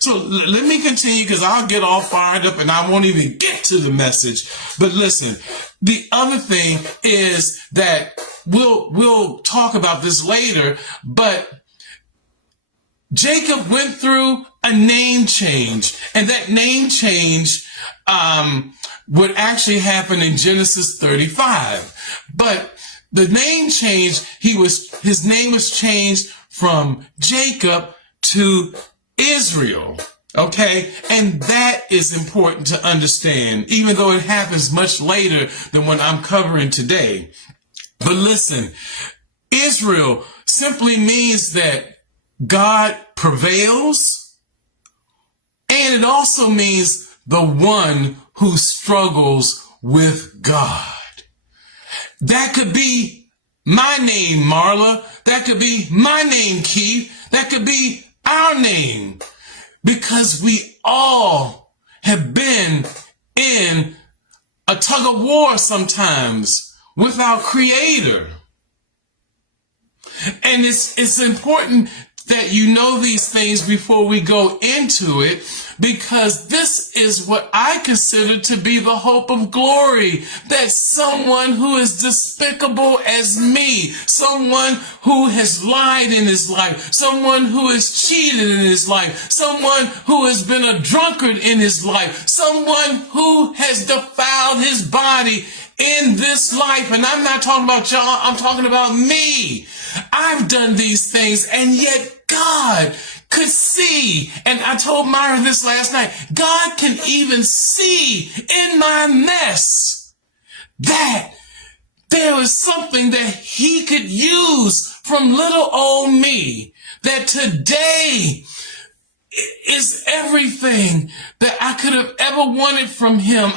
So let me continue, because I'll get all fired up and I won't even get to the message. But listen, the other thing is that we'll talk about this later, but Jacob went through a name change, and that name change would actually happen in Genesis 35. But the name change, his name was changed from Jacob to Israel. Okay, and that is important to understand, even though it happens much later than what I'm covering today. But listen, Israel simply means that God prevails, and it also means the one who struggles with God. That could be my name, Marla. That could be my name, Keith. That could be our name, because we all have been in a tug of war sometimes with our Creator. And it's important that you know these things before we go into it, because this is what I consider to be the hope of glory, that someone who is despicable as me, someone who has lied in his life, someone who has cheated in his life, someone who has been a drunkard in his life, someone who has defiled his body in this life. And I'm not talking about y'all, I'm talking about me. I've done these things, and yet God could see, and I told Myra this last night, God can even see in my mess that there is something that he could use from little old me, that today is everything that I could have ever wanted from him.